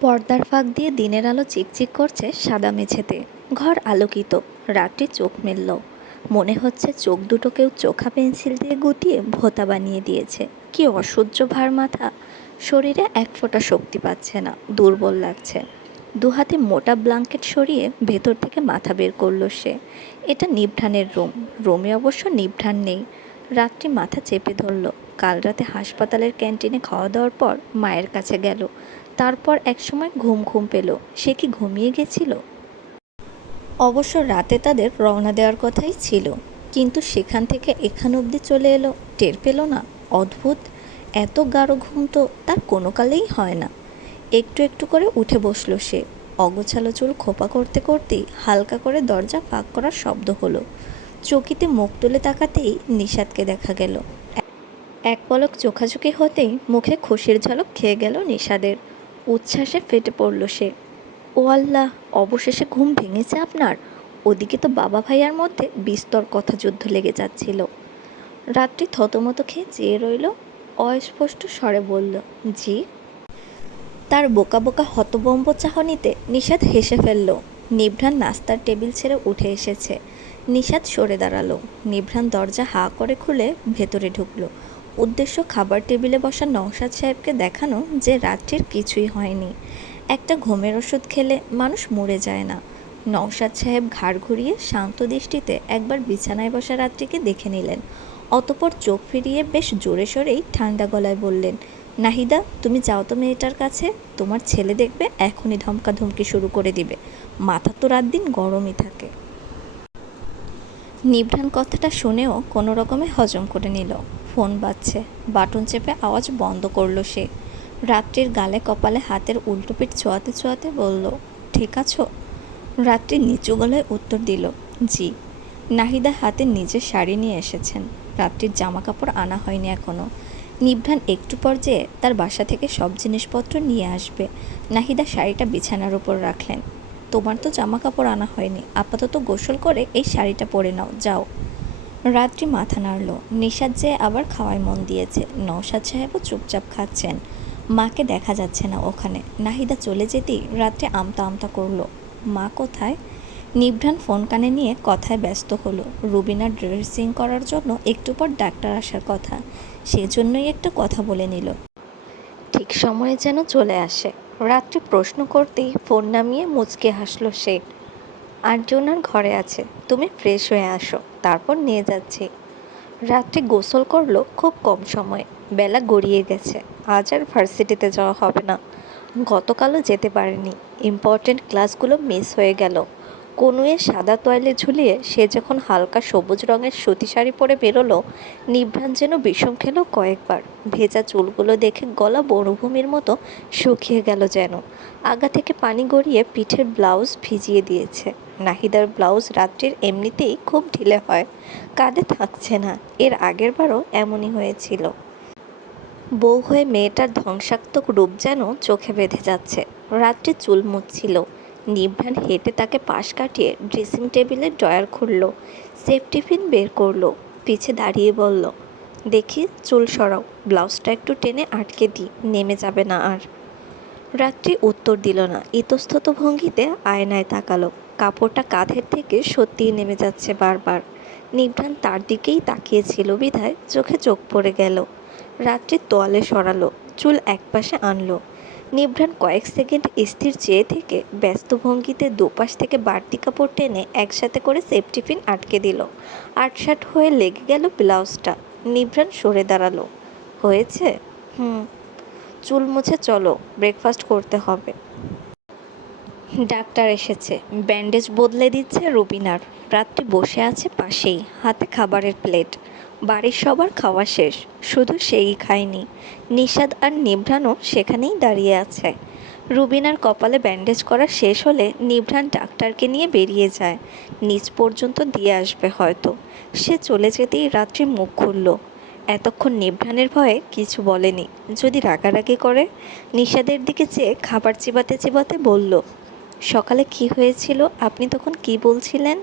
পর্দার ফাঁক দিয়ে দিনের আলো চিকচিক করছে সাদা মেঝেতে। ঘর আলোকিত, রাত্রি চোখ মেলল। মনে হচ্ছে চোখ দুটো কেউ চোখা পেন্সিল দিয়ে গুটিয়ে ভোতা বানিয়ে দিয়েছে। কি অসহ্য ভার মাথা। শরীরে এক ফোঁটা শক্তি পাচ্ছে না, দুর্বল লাগছে। দু হাতে মোটা ব্লাঙ্কেট সরিয়ে ভেতর থেকে মাথা বের করল সে। এটা নিভঢানের রুম। রুমে অবশ্য নিভঢান নেই। রাত্রি মাথা চেপে ধরল। কাল রাতে হাসপাতালের ক্যান্টিনে খাওয়া দাওয়ার পর মায়ের কাছে গেল। তারপর একসময় ঘুম ঘুম পেল। সে কি ঘুমিয়ে গেছিল? অবশ্য রাতে তাদের রওনা দেওয়ার কথাই ছিল, কিন্তু সেখান থেকে এখান অবধি চলে এলো, টের পেল না। অদ্ভুত, এত গাঢ় ঘুম তো তার কোনো কালেই হয় না। একটু একটু করে উঠে বসল সে। অগোছালো চুল খোপা করতে করতেই হালকা করে দরজা ফাঁক করার শব্দ হলো। চকিতে মুখ তুলে তাকাতেই নিষাদকে দেখা গেল। এক পলক চোখাচোখি হতেই মুখে খুশির ঝলক খেয়ে গেল নিষাদের। উচ্ছ্বাসে ফেটে পড়ল সে। ও আল্লাহ, অবশেষে ঘুম ভেঙেছে আপনার? ওদিকে তো বাবা ভাইয়ার মধ্যে বিস্তর কথা যুদ্ধ লেগে যাচ্ছিল। রাত্রি থতমত খেয়ে চেয়ে রইল, অস্পষ্ট স্বরে বলল, জি? তার বোকা বোকা হতবম্ব চাহনিতে নিষাদ হেসে ফেলল। নিভ্রাণ নাস্তার টেবিল ছেড়ে উঠে এসেছে। নিষাদ সরে দাঁড়াল। নিভ্রাণ দরজা হা করে খুলে ভেতরে ঢুকলো। উদ্দেশ্য খাবার টেবিলে বসা নওশাদ সাহেবকে দেখানো যে রাত্রির কিছুই হয়নি। একটা ঘুমের ওষুধ খেলে মানুষ মরে যায় না। নওশাদ সাহেব ঘাড় ঘুরিয়ে শান্ত দৃষ্টিতে একবার বিছানায় বসা রাত্রিকে দেখে নিলেন। অতপর চোখ ফিরিয়ে বেশ জোরে সোরেই ঠান্ডা গলায় বললেন, নাহিদা, তুমি যাও তো মেয়েটার কাছে। তোমার ছেলে দেখবে এখনই ধমকাধমকি শুরু করে দিবে। মাথা তো রাত দিন গরমই থাকে। নিভ্রাণ কথাটা শুনেও কোনো রকমে হজম করে নিল। ফোন বাজছে। বাটন চেপে আওয়াজ বন্ধ করল সে। রাত্রির গালে কপালে হাতের উল্টোপিঠ ছোঁয়াতে ছোঁয়াতে বলল, ঠিক আছো? রাত্রি নিচু গলায় উত্তর দিল, জি। নাহিদা হাতে নিজের শাড়ি নিয়ে এসেছেন। রাত্রির জামা কাপড় আনা হয়নি এখনও নিভ্রাণ একটু পর যেয়ে তার বাসা থেকে সব জিনিসপত্র নিয়ে আসবে, নাহিদা শাড়িটা বিছানার উপর রাখলেন। তোমার তো জামা কাপড় আনা হয়নি। আপাতত গোসল করে এই শাড়িটা পরে নাও, যাও। রাত্রি মাথা নাড়ল। নিষাদ যে আবার খাওয়ায় মন দিয়েছে। নৌসাদ সাহেবও চুপচাপ খাচ্ছেন। মাকে দেখা যাচ্ছে না ওখানে। নাহিদা চলে যেতেই রাত্রে আমতা আমতা করল। মা কোথায়? নিভ্রাণ ফোন কানে নিয়ে কথায় ব্যস্ত হলো। রুবিনার ড্রেসিং করার জন্য একটু পর ডাক্তার আসার কথা। সেজন্যই একটা কথা বলে নিল। ঠিক সময়ে যেন চলে আসে। রাত্রি প্রশ্ন করতেই ফোন নামিয়ে মুচকে হাসলো সে। আটজনার ঘরে আছে। তুমি ফ্রেশ হয়ে আসো, তারপর নিয়ে যাচ্ছি। রাত্রে গোসল করল খুব কম সময়। বেলা গড়িয়ে গেছে। আজ আর ভার্সিটিতে যাওয়া হবে না। গতকালও যেতে পারেনি। ইম্পর্টেন্ট ক্লাসগুলো মিস হয়ে গেল। কনুয়ে সাদা তোয়ালে ঝুলিয়ে সে যখন হালকা সবুজ রঙের সুতি শাড়ি পরে বেরোলো, নিভ্রাণ যেন বিষম খেলো কয়েকবার। ভেজা চুলগুলো দেখে গলা বনভূমির মতো শুকিয়ে গেল যেন। আগা থেকে পানি গড়িয়ে পিঠের ব্লাউজ ভিজিয়ে দিয়েছে। নাহিদার ব্লাউজ রাত্রির এমনিতেই খুব ঢিলে হয়। কাঁধে থাকছে না। এর আগের বারও এমনই হয়েছিল। বউ হয়ে মেয়েটার ধ্বংসাত্মক রূপ যেন চোখে বেঁধে যাচ্ছে। রাত্রে চুল মুছছিল। নিভ্রাণ হেঁটে তাকে পাশ কাটিয়ে ড্রেসিং টেবিলের ড্রয়ার খুলল। সেফ টিফিন বের করল। পিছে দাঁড়িয়ে বলল, দেখি, চুল সরাও। ব্লাউজটা একটু টেনে আটকে দিই। নেমে যাবে না আর। রাত্রি উত্তর দিল না। ইতস্তত ভঙ্গিতে আয়নায় তাকালো। কাপড়টা কাঁধের থেকে সত্যিই নেমে যাচ্ছে বারবার। নিভ্রাণ তার দিকেই তাকিয়েছিল বিধায়, চোখে চোখ পড়ে গেল। রাত্রি তোয়ালে সরালো, চুল একপাশে আনলো। নিভ্রাণ কয়েক সেকেন্ড স্থির চেয়ে থেকে ব্যস্ত ভঙ্গিতে দুপাশ থেকে বাড়তি কাপড় টেনে একসাথে করে সেফটি পিন আটকে দিল। আটসাট হয়ে লেগে গেল ব্লাউজটা। নিভ্রাণ সরে দাঁড়াল। হয়েছে? হুম। চুল মুছে চলো, ব্রেকফাস্ট করতে হবে। ডাক্তার এসেছে। ব্যান্ডেজ বদলে দিচ্ছে রুবিনার। রাত্রি বসে আছে পাশেই, হাতে খাবারের প্লেট। বাড়ির সবার খাওয়া শেষ, শুধু সেই খায়নি। নিষাদ আর নিভ্রাণও সেখানেই দাঁড়িয়ে আছে। রুবিনার কপালে ব্যান্ডেজ করা শেষ হলে নিভ্রাণ ডাক্তারকে নিয়ে বেরিয়ে যায়। নিচ পর্যন্ত দিয়ে আসবে হয়তো। সে চলে যেতেই রাত্রি মুখ খুলল। এতক্ষণ নিভ্রাণের ভয়ে কিছু বলেনি। যদি রাগারাগি করে নিষাদের দিকে চেয়ে খাবার চিবাতে চিবাতে বলল সকালে কি হয়েছিল? আপনি তখন কি বলছিলেন?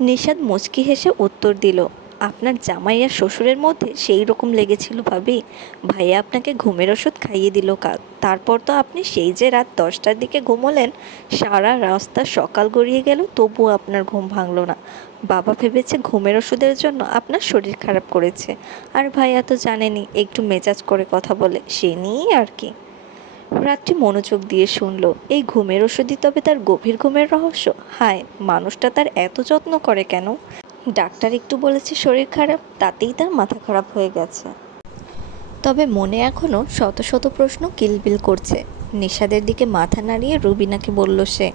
নিষাদ মুচকি হেসে উত্তর দিল, আপনার জামাই আর শ্বশুরের মধ্যে সেই রকম লেগেছিল ভাবি। ভাইয়া আপনাকে ঘুমের ওষুধ খাইয়ে দিল কাল তারপর তো আপনি সেই যে রাত দশটার দিকে ঘুমোলেন, সারা রাস্তা সকাল গড়িয়ে গেল তবুও আপনার ঘুম ভাঙল না। বাবা ভেবেছে ঘুমের ওষুধের জন্য আপনার শরীর খারাপ করেছে। আর ভাইয়া তো জানেনি, একটু মেজাজ করে কথা বলে। সে নিয়েই আর কি। রাত্রি মনোযোগ দিয়ে শুনল, এই ঘুমের ওষুধই তবে তার গভীর ঘুমের রহস্য? হায়, মানুষটা তার এত যত্ন করে কেন? ডাক্তার একটু বলেছে শরীর খারাপ, তাতেই তার মাথা খারাপ হয়ে গেছে। তবে মনে এখনও শত শত প্রশ্ন কিলবিল করছে। নিষাদের দিকে মাথা নাড়িয়ে রুবিনাকে বলল সে,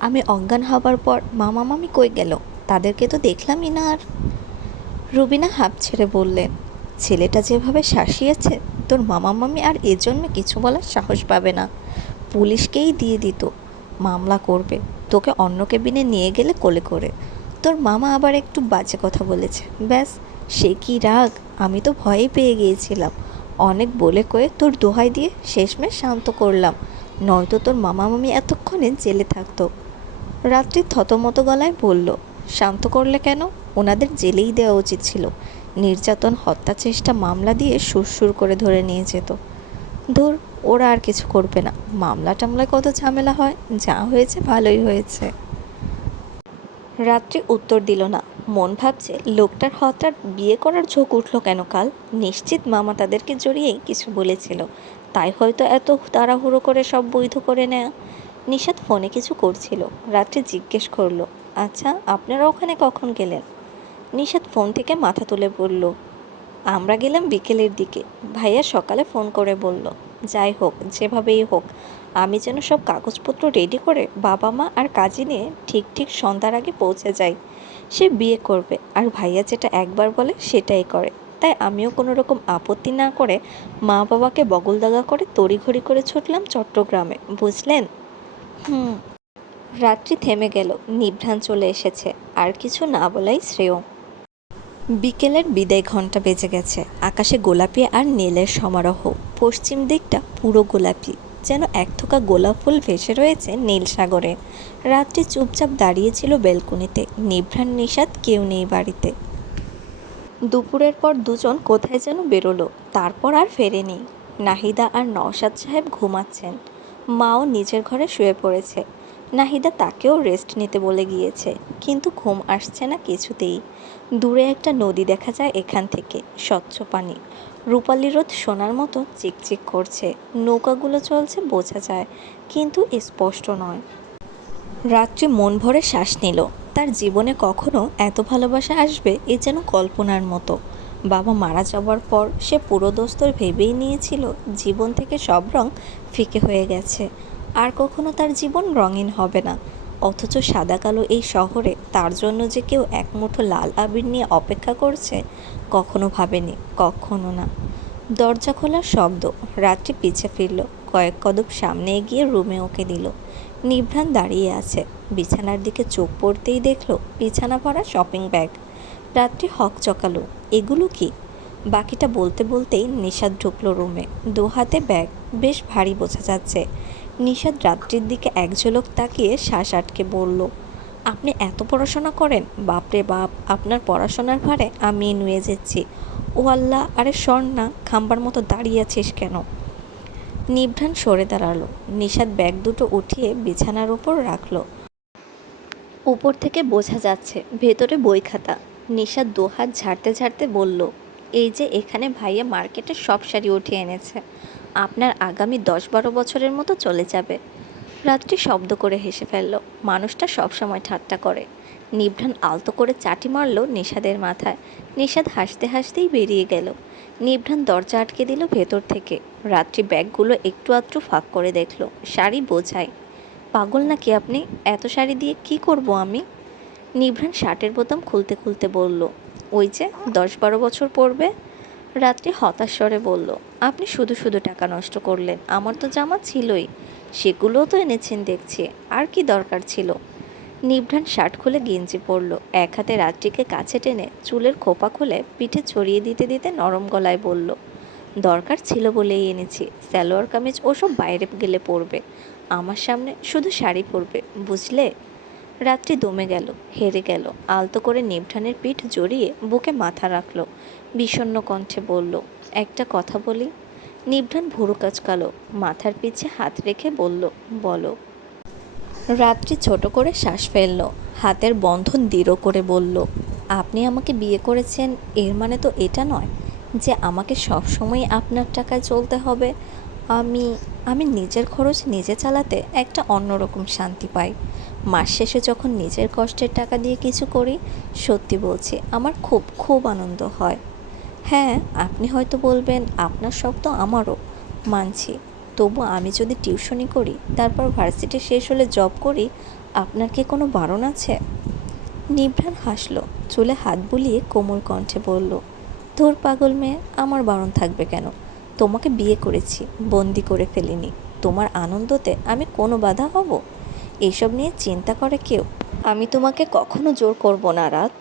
আমি অজ্ঞান হবার পর মামা মামি কই গেল? তাদেরকে তো দেখলামই না আর। রুবিনা হাঁপ ছেড়ে বললেন ছেলেটা যেভাবে শাসিয়েছে তোর মামা, মামি আর এ জন্মে কিছু বলার সাহস পাবে না। পুলিশকেই দিয়ে দিত, মামলা করবে, তোকে অন্য কেবিনে নিয়ে গেলে কোলে করে। তোর মামা আবার একটু বাজে কথা বলেছে। ব্যাস, সে কি রাগ? আমি তো ভয়ে পেয়ে গিয়েছিলাম। অনেক বলে কয়ে তোর দোহাই দিয়ে শেষমেশ শান্ত করলাম। নয়তো তোর মামা, মামি এতক্ষণে জেলে থাকতো। রাত্রি থতমত গলায় বলল, শান্ত করলে কেন? ওনাদের জেলেই দেওয়া উচিত ছিল। নির্যাতন, হত্যা চেষ্টা, মামলা দিয়ে সুরসুর করে ধরে নিয়ে যেত। ধুর, ওরা আর কিছু করবে না। মামলা টামলায় কত ঝামেলা হয়, যা হয়েছে ভালোই হয়েছে। রাত্রি উত্তর দিল না। মন ভাবছে, লোকটার হঠাৎ বিয়ে করার ঝোঁক উঠল কেন কাল? নিশ্চিত মামা তাদেরকে জড়িয়েই কিছু বলেছিল। তাই হয়তো এত তাড়াহুড়ো করে সব বৈধ করে নেয়া। নিষাদ ফোনে কিছু করছিল। রাত্রি জিজ্ঞেস করল আচ্ছা আপনারা ওখানে কখন গেলেন? নিশাদ ফোন থেকে মাথা তুলে বলল, আমরা গেলাম বিকেলের দিকে। ভাইয়া সকালে ফোন করে বলল, যাই হোক, যেভাবেই হোক, আমি যেন সব কাগজপত্র রেডি করে বাবা মা আর কাজে নিয়ে ঠিক ঠিক সন্ধ্যার আগে পৌঁছে যাই। সে বিয়ে করবে আর ভাইয়া যেটা একবার বলে সেটাই করে। তাই আমিও কোনো রকম আপত্তি না করে মা বাবাকে বগলদাগা করে তড়িঘড়ি করে ছুটলাম চট্টগ্রামে, বুঝলেন? হুম। রাত্রি থেমে গেল, নিভ্রাণ চলে এসেছে, আর কিছু না বলাই শ্রেয়। বিকেলের বিদায় ঘণ্টা বেজে গেছে। আকাশে গোলাপি আর নীলের সমারোহ। পশ্চিম দিকটা পুরো গোলাপি, যেন এক থোকা গোলাপ ফুল ভেসে রয়েছে নীল সাগরে। রাত্রি চুপচাপ দাঁড়িয়েছিল বেলকুনিতে। নিভ্রাণ নিষাদ কেউ নেই বাড়িতে। দুপুরের পর দুজন কোথায় যেন বেরোলো, তারপর আর ফেরেনি। নাহিদা আর নওশাদ সাহেব ঘুমাচ্ছেন। মাও নিজের ঘরে শুয়ে পড়েছে। নাহিদা তাকেও রেস্ট নিতে বলে গিয়েছে, কিন্তু ঘুম আসছে না কিছুতেই। দূরে একটা নদী দেখা যায় এখান থেকে, স্বচ্ছ পানি। রূপালি রোদ সোনার মতো চিকচিক করছে। নৌকাগুলো চলছে বোঝা যায়, কিন্তু স্পষ্ট নয়। রাত্রি মন ভরে শ্বাস নিল, তার জীবনে কখনো এত ভালোবাসা আসবে এ যেন কল্পনার মতো। বাবা মারা যাওয়ার পর সে পুরোদস্তর ভেবেই নিয়েছিল, জীবন থেকে সব রং ফিকে হয়ে গেছে। আর কখনো তার জীবন রঙিন হবে না। অথচ সাদা কালো এই শহরে তার জন্য যে কেউ এক মুঠো লাল আবির নিয়ে অপেক্ষা করছে, কখনো ভাবেনি, কখনো না। দরজা খোলার শব্দ রাত্রি পিছে ফিরল, কয়েক কদম সামনে এগিয়ে রুমে ওকে দিল। নিভ্রাণ দাঁড়িয়ে আছে, বিছানার দিকে চোখ পড়তেই দেখল বিছানা ভরা শপিং ব্যাগ। রাত্রি হক চকালো, এগুলো কি? বাকিটা বলতে বলতেই নিষাদ ঢুকলো রুমে দু হাতে ব্যাগ, বেশ ভারী বোঝা যাচ্ছে। নিষাদ রাত্রির দিকে এক ঝলক তাকিয়ে শ্বাস আটকে বলল, আপনি এত পড়াশোনা করেন? বাপরে বাপ, আপনার পড়াশোনার ভারে আমি নুয়ে যাচ্ছি। ও আল্লাহ, আরে সর না, খাম্বার মতো দাঁড়িয়ে আছিস কেন? নিভ্রাণ সরে দাঁড়াল। নিষাদ ব্যাগ দুটো উঠিয়ে বিছানার উপর রাখল। উপর থেকে বোঝা যাচ্ছে, ভেতরে বই খাতা নিশা দুহাত ঝাড়তে ঝাড়তে বলল, এই যে এখানে ভাইয়া মার্কেটে সব শাড়ি উঠিয়ে এনেছে। আপনার আগামী দশ বারো বছরের মতো চলে যাবে। রাত্রি শব্দ করে হেসে ফেলল। মানুষটা সবসময় ঠাট্টা করে। নিভ্রাণ আলতো করে চাটি মারল নিষাদের মাথায়। নিষাদ হাসতে হাসতেই বেরিয়ে গেল। নিভ্রাণ দরজা আটকে দিল ভেতর থেকে। রাত্রি ব্যাগগুলো একটু আধটু ফাঁক করে দেখল। শাড়ি বোঝাই। পাগল নাকি আপনি? এত শাড়ি দিয়ে কি করব আমি? নিভ্রাণ শার্টের বোতাম খুলতে খুলতে বলল, ওই যে দশ বারো বছর পড়বে? রাত্রি হতাশ স্বরে বলল, আপনি শুধু শুধু টাকা নষ্ট করলেন, আমার তো জামা ছিলই। সেগুলোও তো এনেছেন দেখছি, আর কি দরকার ছিল? নিভ্রাণ শার্ট খুলে গেঞ্জি পরল, এক হাতে রাত্রিকে কাছে টেনে চুলের খোপা খুলে পিঠে ছড়িয়ে দিতে দিতে নরম গলায় বলল, দরকার ছিল বলেই এনেছি, সালোয়ার কামিজ ওসব বাইরে গেলে পরবে, আমার সামনে শুধু শাড়ি পরবে, বুঝলে? রাত্রি দমে গেল, হেরে গেল। আলতো করে নিভঢানের পিঠ জড়িয়ে বুকে মাথা রাখল। বিষণ্ন কণ্ঠে বলল, একটা কথা বলি? নিভঢান ভুরু কাচকালো, মাথার পিছে হাত রেখে বলল, বলো। রাত্রি ছোট করে শ্বাস ফেলল, হাতের বন্ধন দৃঢ় করে বলল, আপনি আমাকে বিয়ে করেছেন, এর মানে তো এটা নয় যে আমাকে সবসময় আপনার টাকায় চলতে হবে। আমি আমি নিজের খরচ নিজে চালাতে একটা অন্যরকম শান্তি পাই। মাস শেষে যখন নিজের কষ্টের টাকা দিয়ে কিছু করি, সত্যি বলছি আমার খুব খুব আনন্দ হয়। হ্যাঁ আপনি হয়তো বলবেন, আপনার শখ তো আমারও। মানছি, তবু আমি যদি টিউশনি করি, তারপর ভার্সিটি শেষ হলে জব করি, আপনার কি কোনো বারণ আছে? নিভ্রান হাসলো, চুলে হাত বুলিয়ে কোমল কণ্ঠে বলল, ধুর পাগল মেয়ে, আমার বারণ থাকবে কেন? তোমাকে বিয়ে করেছি, বন্দি করে ফেলিনি। তোমার আনন্দতে আমি কোনো বাধা হব? এইসব নিয়ে চিন্তা করে কেউ? আমি তোমাকে কখনো জোর করব না, রাত।